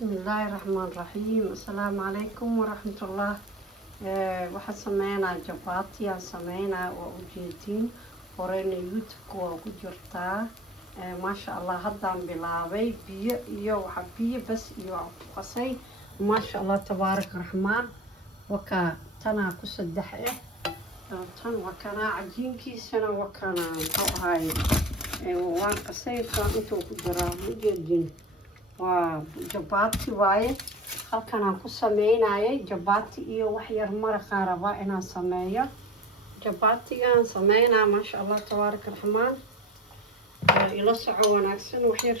بسم الله الرحمن الرحيم. السلام عليكم ورحمة الله. waxaan sameynaa jabaati aan sameynaa waa ujeedin horeyna youtube-ka waa ku jirtaa. maasha allah haddaan bilaabay biyo iyo waxa biyo bas iyo aan ku qasay. maasha allah tabaaraka raxmaan. wakaa tanaa ku saddex tan wakanaa cajiinkiisana wakanaa muxuu ahaay waan qasay kaan intuu ku jiraa ujeedin waa jabaati waaye. halkan aan ku sameynayay jabaati iyo wax yar maraqaan rabaa inaan sameeyo. jabaatigaan sameynaa maasha allah tabaaraka raxmaan. ila soco wanaagsan wax yar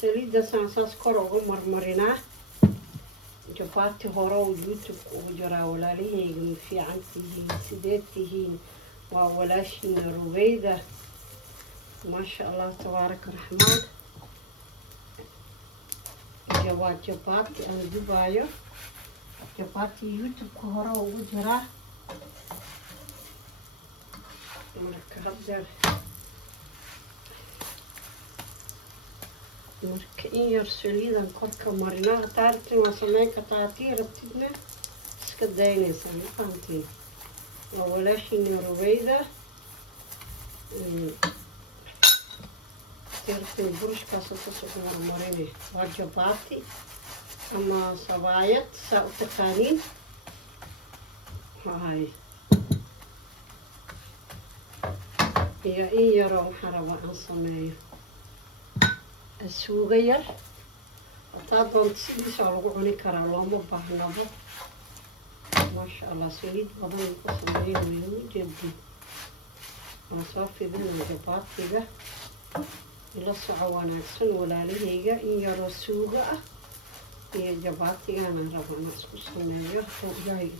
saliiddaasaan saas kor ugu marmarinaa. jabaati hore oo youtube-ka ugu jiraa walaalahayga ma fiican tihiin sideed tihiin waa walaashiina rugeyda maasha allah tabaaraka raxmaan. waa jabaati aan dubaayo jabaati youtube-ka hore ugu jiraa marka haddeer marka in yar saliidan korka marinaa hataa rabtin waa sameyn kartaa haddii rabtidna iska daynaysaa maqaantiin waa walaashiina rugeyda tirtin burushkaas kusoo marmarinay waa jabaati ama sabaayad saa u taqaaniin hay iyo in yaroo waxaan rabaa aan sameeyo suuga yar hataa doonta sidiisa lagu cuni karaa looma baahnabo. maasha allah saliid badan ku sameeyo ujeedin waan soo fidinay jabaatiga ila soco wanaagsan walaalahayga in yaroo suuga ah iyo jabaatigaana rabo inaan isku sameeyo ilaahay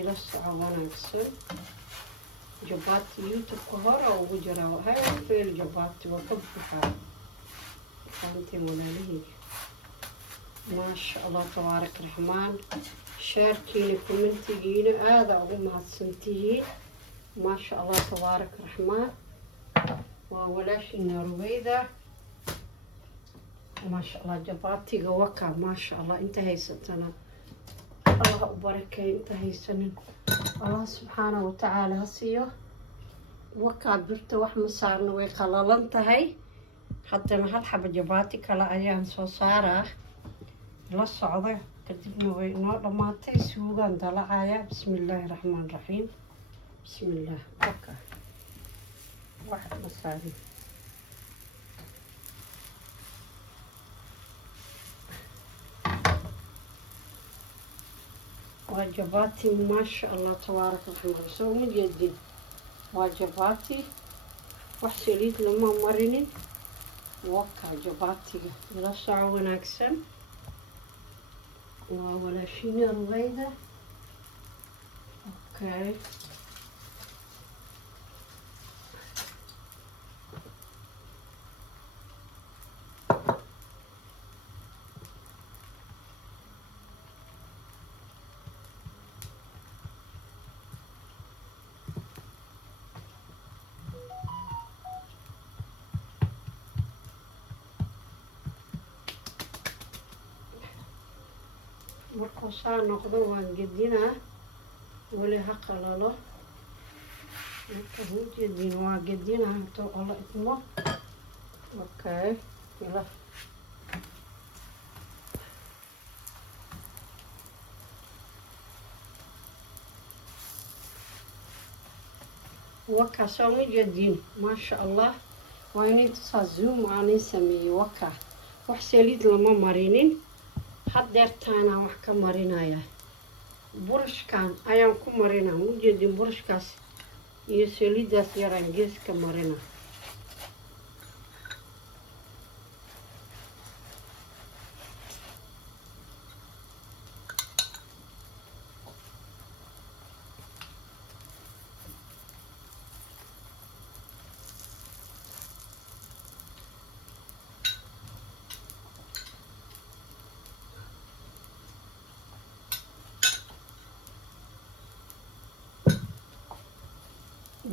ila soco wanaagsan. jabaati youtube-ka hore ugu jiraa hayfeel jabaati waa ka buuxaa faanteen walaalahayga maasha allah tabaaraka raxmaan. sheerkiina commentigiina aada ugu mahadsantihiin maasha allah tabaaraka raxmaan. waa walaashiina rugeyda maasha allah jabaatiga wakaa maasha allah inta haysatana allah u barakeey inta haysanin allah subxaana wa tacaala ha siiyo. wakaa birta wax ma saarna way qalalan tahay haddana hal xaba jabaati kale ayaan soo saaraa la socda kadibna way inoo dhammaatay suugaan dalacaya. bismi illaahi raxmaan raxiim. bismi illaah wakaa wax ma saarin waa jabaati maasha allah tabaaraka raxmaan. soo ma jeedin waa jabaati wax saliid lama marinin wakaa jabaatiga ila soco wanaagsan waa walaashiina rugeyda okay. markuu saa noqdo waan gedinaa weli ha qalalo marka ujeedin waa gedinaa intuu qalo idmo okay. ila wakaa soo ma jeedin maasha allah waa inay tusaa zoom aanay sameeyey wakaa wax saliid lama marinin. haddeertaanaan wax ka marinaya burushkan ayaan ku marinaa ujeedin burushkaas iyo saliiddaas yaraan geeska marina.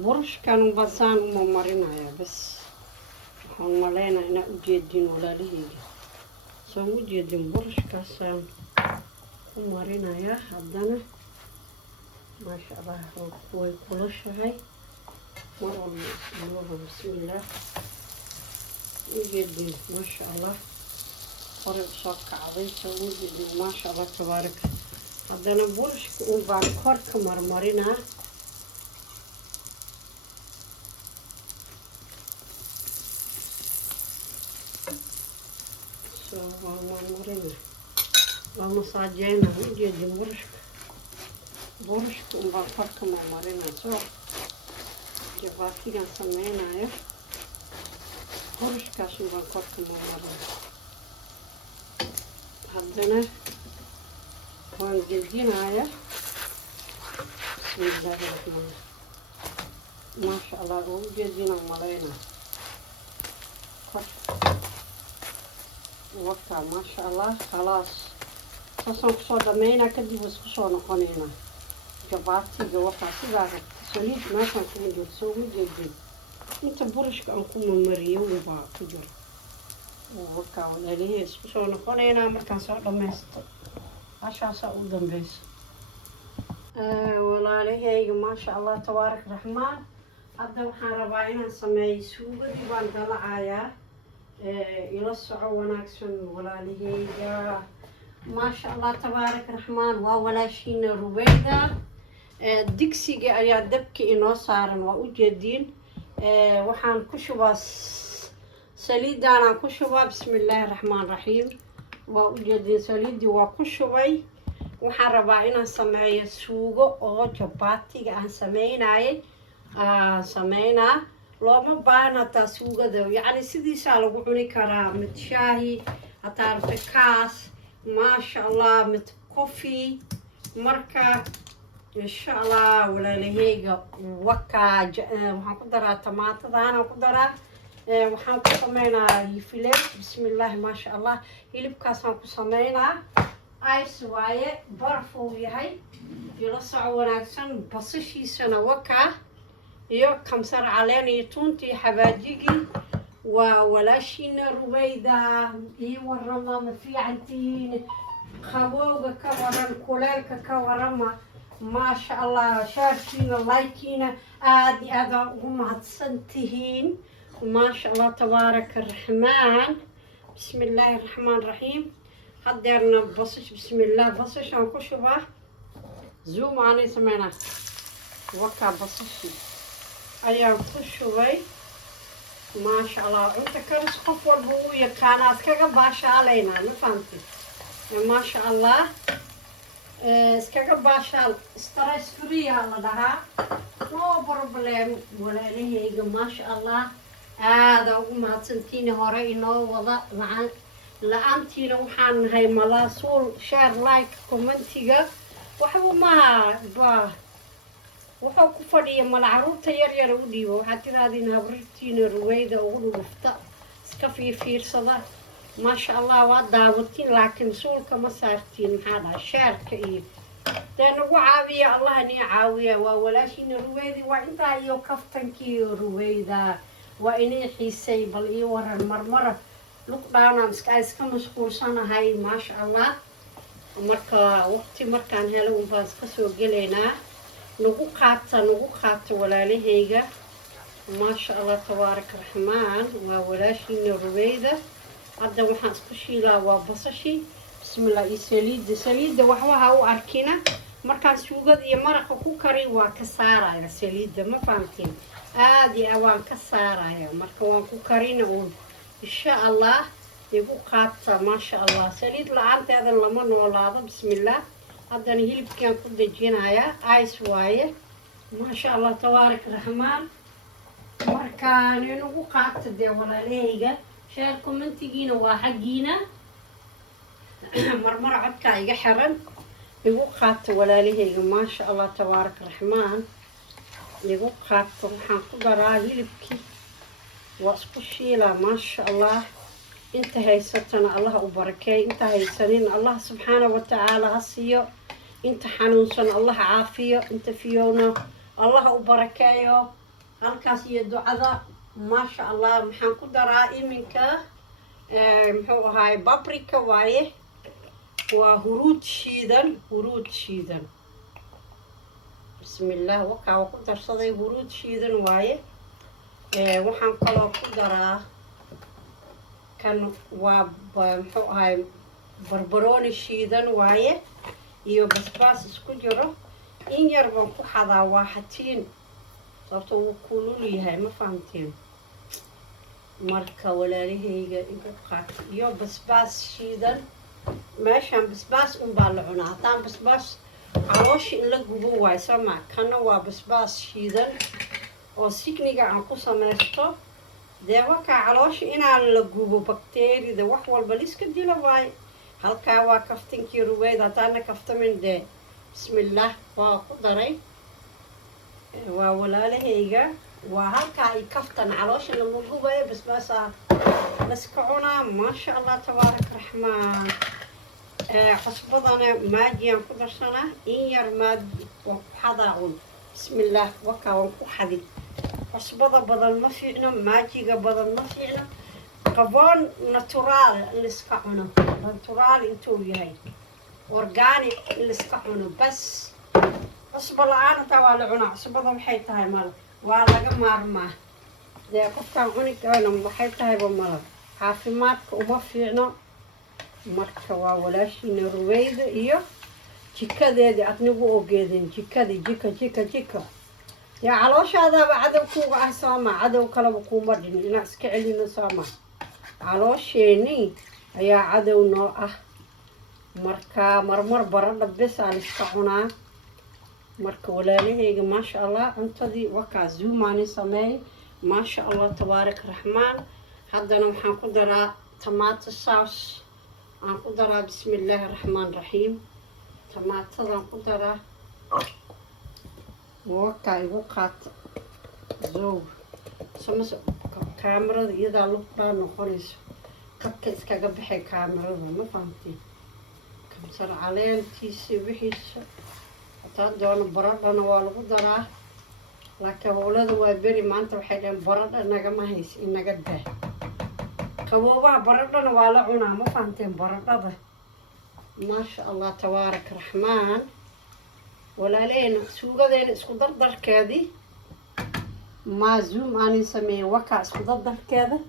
burushkan basaan uma marinaya bas waxaan maleynayaa inaa ujeedin walaalahayga soo ujeedin burashkaasaan ku marinayaa haddana maasha allah way kulushahay mar walba bismillaah ujeedin maasha allah hore usoo kacday soo ujeedin maasha allah tabaaraka haddana burashka un baan kor ka marmarinaa waa masaajeynaa ujeedin burashka un baan kor ka marmarinaa soo jabaatigaan sameynayo burashkaas un baan kor ka marmarinaa haddana waan gedinayaa bismillaahi raxmaan maasha allah oo ujeedinaan maleynaa kor وقتها ما شاء الله خلاص تصون كسور دمينا كدي بس كسور نقنينا جبارتي جوقتها سيداك سوليد ما كان كون جود سوي جدي انت برش كأنكم مريم وبا كجر وقتها وليه كسور نقنينا مركان صار دمست عشان سأقول دمبس ولا ليه ما شاء الله تبارك الرحمن هذا وحنا سمي سوق دي بان طلعايا ila soco wanaagsan walaalahayga maasha allah tabaaraka raxmaan waa walaashiina Rubayda digsiga ayaa dabka inoo saaran waa ujeediin waxaan ku shubaa saliidaan ku shubaa bismillaahir raxmaanir raxiim waa ujeediin saliidii waa ku shubay waxaan rabaa inaan sameeyo suugo oo jabaatiga aan sameynaa looma baahna taa suugada yacni sidiisaa lagu cuni karaa mid shaahi hataa rabta kaas maasha allah mid coffee marka insha allah walaalahayga wakaa waxaan ku daraa tamaatadaana ku daraa waxaan ku sameynaa filet bismillaahi maasha allah hilibkaasaan ku sameynaa ice waaye baraf uu yahay ila soco wanaagsan basashiisana wakaa iyo kamsar caleen iyo tunti xabaajigi waa walaashiina Rubayda iyo warama ma fiicantiin qabowga ka waran kuleelka ka warama maasha allah shaarkiina laykiina aad iyo aad ugu mahadsantihiin maasha allah tabaaraka raxmaan bismillaahi raxmaan raxiim hadeerna basash bismillaah basashaan ku shubaa zoom aanay sameynaa wakaa basashi ayaan ku shubay maasha allah cunta karis qof walba uu yaqaanaa iskaga baashaalaynaa ma fahamtid maasha allah iskaga baashaal stress free la dhahaa no problem walaalahayga maasha allah aada ugu mahadsantiin hore inoo wada la-aantiina waxaan nahay malaasuul share like commentiga waxba maha wuxuu ku fadhiya mala caruurta yar u dhiibo waxaad tiraahdiin habrartiina Rubayda ugu dhufta iska fiirsada maasha allah waa daawatiin laakiin suulka ma saartiin maxaa dhaha shaarka iyo dee nagu caawiya allah nii caawiya waa walaashiina Rubayda waa intaa iyo kaftankii Rubayda waa inay xiisay bal ii waran marmara luqdaanaan iska mashquulsanahay maasha allah marka waqti markaan helo unbaan iska soo gelaynaa nagu qaata walaalahayga maasha allah tabaaraka raxmaan waa walaashiina Rubayda hadda waxaan isku shiilaa waa basashi bismillaah iyo saliidda waxba ha u arkina markaan suugada iyo maraqa ku kari waa ka saaraya saliidda ma fahamtiin aad iyo waan ka saaraya marka waan ku karina uun insha allah igu qaata maasha allah saliid la-aanteeda lama noolaado bismillaah haddana hilibkaan ku dejinayaa ice waaye maasha allah tabaaraka raxmaan markaan inagu qaata dee walaalahayga share commentigiina waa xaggiina marmara codkaa iga xiran igu qaata walaalahayga maasha allah tabaaraka raxmaan igu qaata waxaan ku daraa hilibkii waa isku shiilaa maasha allah inta haysatana allah u barakeey inta haysanin allah subxaana wa tacaala ha siiyo inta xanuunsan allah caafiyo inta fiyowna allah u barakeeyo halkaas iyo ducada ما شاء الله محن كدرا إمنك محو هاي بابريكا وايه وهرود شيدن بسم الله وكا وكدر صدي هرود شيدن وايه وحن كلو كدرا كان محو هاي بربروني شيدن وايه iyo basbaas isku jiro in yar baan ku xadaa waa xatiin sababtoo uu kulul yahay ma fahamteen marka walaalahayga igu qaat iyo basbaas shiidan meeshaan basbaas baa la cunaa haddaan basbaas calooshi in la gubo waayo sama kana waa basbaas shiidan oo signiga aan ku samaysto dee wakaa calooshi inaan la gubo bakteerida wax walba liska dila waayo halkaa waa kaftinkii ruweyd haddaana kaftamin dee bismillaah waa ku daray waa walaalahayga waa halkaa ay kaftan caloosha lama gubayo basbaasaa laska cunaa maasha allah tabaarak raxmaan cusbadana maajiyaan ku darsanaa in yar maaji waan ku xadaa un bismillaah wakaa waan ku xadi cusbada badan ma fiicno maajiga badan ma fiicno قبون ناتورال لسكعونه ناتورال انتو يهي اورجاني لسكعونه بس عصب العانة تاوالي عنا عصب هذا محيط هاي مال والاقا مارما دي قفكان عني كانا محيط هاي بمال عافيماتك وما فيعنا مركوا ولاشي نرويد ايو جيكا دي اتنبو اوغيدين جيكا دي جيكا يا علوش هذا عدو كوغا ساما عدو كلابو كومردين ناس كعلينا ساما caloosheenii ayaa cadow noo ah marka marmar baradha bes aan iska cunaa marka walaalahayga maasha allah cuntadii wakaa zuumaani sameey maasha allah tabaarak raxmaan haddana waxaan ku daraa tomato sauce aan ku daraa bismillaahi raxmaan raxiim tomaatadaan ku daraa wakaa igu qaata zoog samasa kaamirada iyadaa lugdhaa noqonayso kabka iskaga baxay kaamirada ma fahamtiin kamsar caleentiisa wixiisa hataa doono baradhana waa lagu daraa laakiin howlada waa beri maanta waxay dhaheen baradha nagama haysa inaga dah qaboobaha baradhana waa la cunaa ma fahamteen baradhada maasha allah tabaarak raxmaan walaaleyna suugadeena isku dardarkeedii ما زوم أنا سمي وكا اسكودر كذا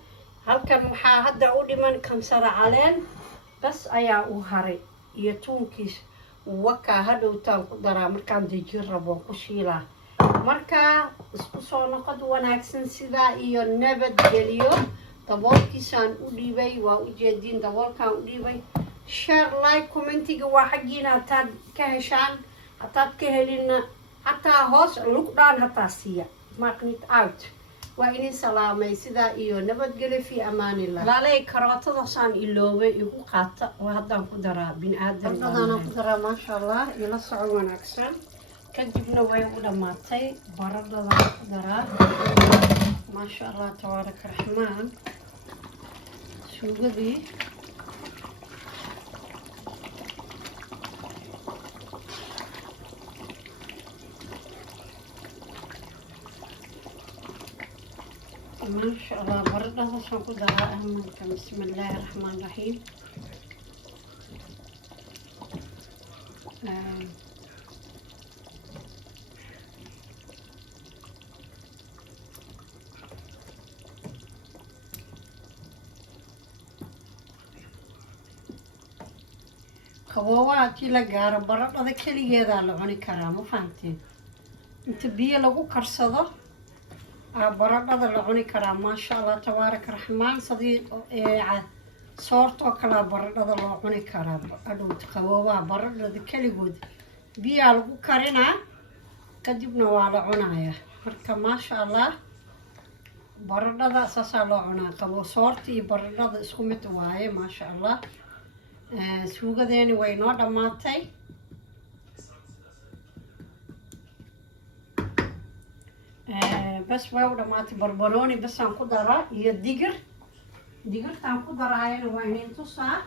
هل كان محا هدا أودي من كمسر علين بس أيا وهري يتون كيس وكا هدا وتان قدرة مركان دي جربوا قشيلة مركا اسكوسونا قد وناكسن سيدا إيو نبت جليو دبول كيسان أودي بي وأجدين دبول كان أودي بي شير لايك كومنتي جوا حقينا تاد كهشان هتاد كهلينا حتى هوس لقدان هتا سيا ماقنيت اوت وإني سلامي سيدا إيو نبت قلي في أمان الله لا لي كراتة صان إلوبي يقو قاطع وهدان قدرا بين آدم هدان قدرا ما شاء الله إلا صعوان أكسن كجبنا ويقو دماتي برد قدرا ما شاء الله تبارك الرحمن شو قدي ما شاء الله برد هذا شو قدرة أهم بسم الله الرحمن الرحيم خواواتي لقارة برد هذا كلي هذا لعني كرامه فهمتين انت بيه لغو كرصده baradhada la cuni karaa maasha allah tabaarak raxmaan sidii soortoo kale baradhada loo cuni karaa adhowta qaboobaha baradhada keligood biyaa lagu karinaa kadibna waa la cunayaa marka maasha allah baradhada saasaa loo cunaa qabo soorta iyo baradhada isku mid waaye maasha allah suugadeeni way noo dhammaatay بس واو دماتي بربروني بس عن قدرة هي الدقر عن قدرة هاي الوينين تصا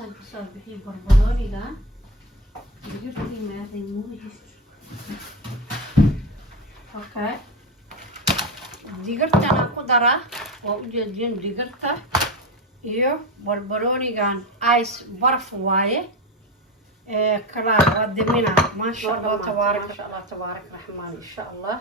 intaasaan kasoo bixiyay barbaroonigan digirtii maaday muujiis okay digirtana ku daraa waa u jeedin digirta iyo barbaroonigan ice baraf waaye kala wadamina ma sha Allah tabaarak rahmaan insha Allah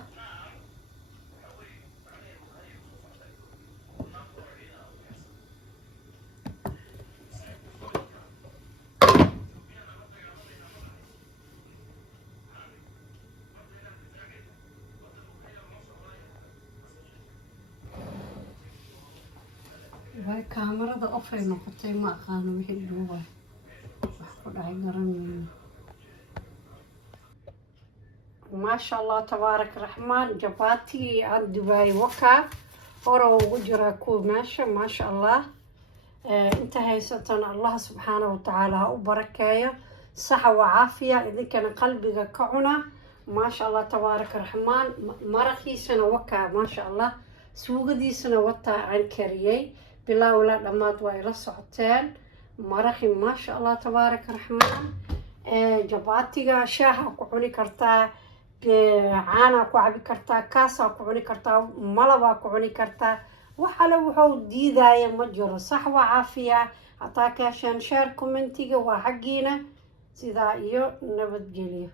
way kaamirada ofay noqotay ma aqaano wixii duubay wax ku dhacay garanayno ما شاء الله تبارك الرحمن جباتي عند دبي وكا هورا وجرا كو ماشا ما شاء الله انت هيستن الله سبحانه وتعالى وبركايا صحة وعافية إذا كان قلبك كعنا ما شاء الله تبارك الرحمن مرخي سنة وكا ما شاء الله سوق دي سنة وطا عن كريي بلا ولا لما تويرا صعتين مرخي ما شاء الله تبارك الرحمن جباتيga shaaha ku cuni kartaa caana ku cabi kartaa kaasa ku cuni kartaa malaba ku cuni kartaa waxa la wuxuu diidaya ma jiro sax waa caafiya hataa ka share commentiga waa xaqiina sida iyo nabadgelyo